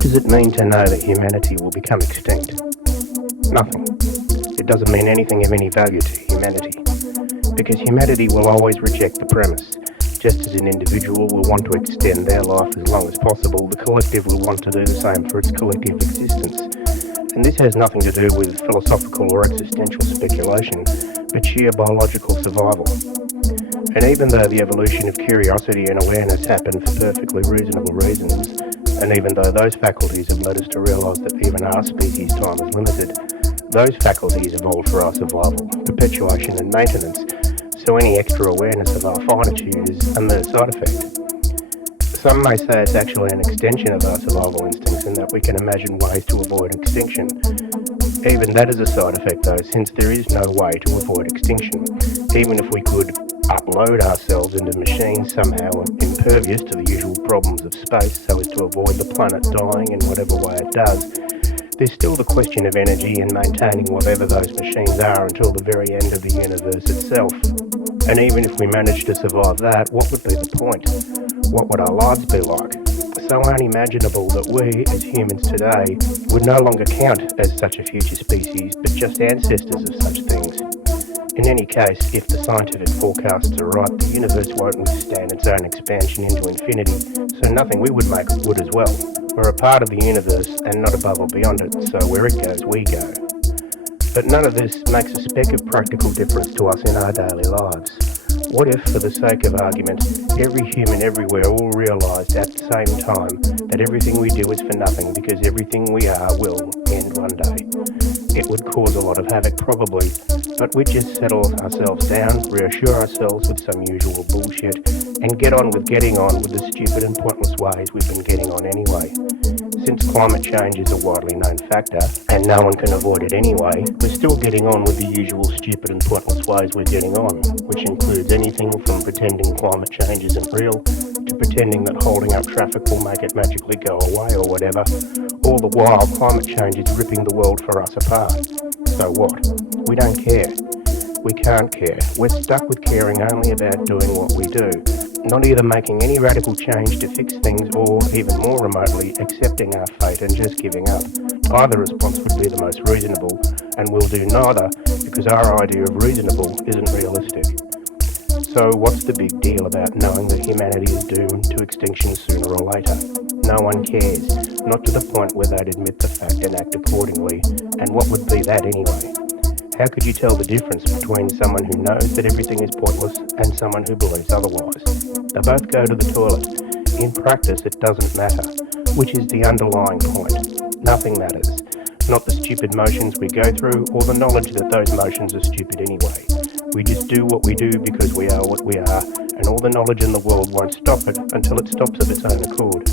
What does it mean to know that humanity will become extinct? Nothing. It doesn't mean anything of any value to humanity, because humanity will always reject the premise. Just as an individual will want to extend their life as long as possible, the collective will want to do the same for its collective existence. And this has nothing to do with philosophical or existential speculation, but sheer biological survival. And even though the evolution of curiosity and awareness happened for perfectly reasonable reasons, and even though those faculties have led us to realise that even our species' time is limited, those faculties evolved for our survival, perpetuation and maintenance, so any extra awareness of our finitude is a mere side effect. Some may say it's actually an extension of our survival instincts in that we can imagine ways to avoid extinction. Even that is a side effect though, since there is no way to avoid extinction. Even if we could upload ourselves into machines somehow impervious to the usual problems of space so as to avoid the planet dying in whatever way it does, there's still the question of energy and maintaining whatever those machines are until the very end of the universe itself. And even if we managed to survive that, what would be the point? What would our lives be like? So unimaginable that we, as humans today, would no longer count as such a future species, but just ancestors of such things. In any case, if the scientific forecasts are right, the universe won't withstand its own expansion into infinity, so nothing we would make would as well. We're a part of the universe and not above or beyond it, so where it goes, we go. But none of this makes a speck of practical difference to us in our daily lives. What if, for the sake of argument, every human everywhere all realised at the same time that everything we do is for nothing because everything we are will end one day? It would cause a lot of havoc probably, but we'd just settle ourselves down, reassure ourselves with some usual bullshit, and get on with getting on with the stupid and pointless ways we've been getting on anyway. Since climate change is a widely known factor, and no one can avoid it anyway, we're still getting on with the usual stupid and pointless ways we're getting on, which includes anything from pretending climate change isn't real, to pretending that holding up traffic will make it magically go away or whatever. All the while, climate change is ripping the world for us apart. So what? We don't care. We can't care. We're stuck with caring only about doing what we do, not either making any radical change to fix things or, even more remotely, accepting our fate and just giving up. Either response would be the most reasonable, and we'll do neither because our idea of reasonable isn't realistic. So what's the big deal about knowing that humanity is doomed to extinction sooner or later? No one cares, not to the point where they'd admit the fact and act accordingly, and what would be that anyway? How could you tell the difference between someone who knows that everything is pointless and someone who believes otherwise? They both go to the toilet. In practice, it doesn't matter, which is the underlying point. Nothing matters. Not the stupid motions we go through or the knowledge that those motions are stupid anyway. We just do what we do because we are what we are, and all the knowledge in the world won't stop it until it stops of its own accord.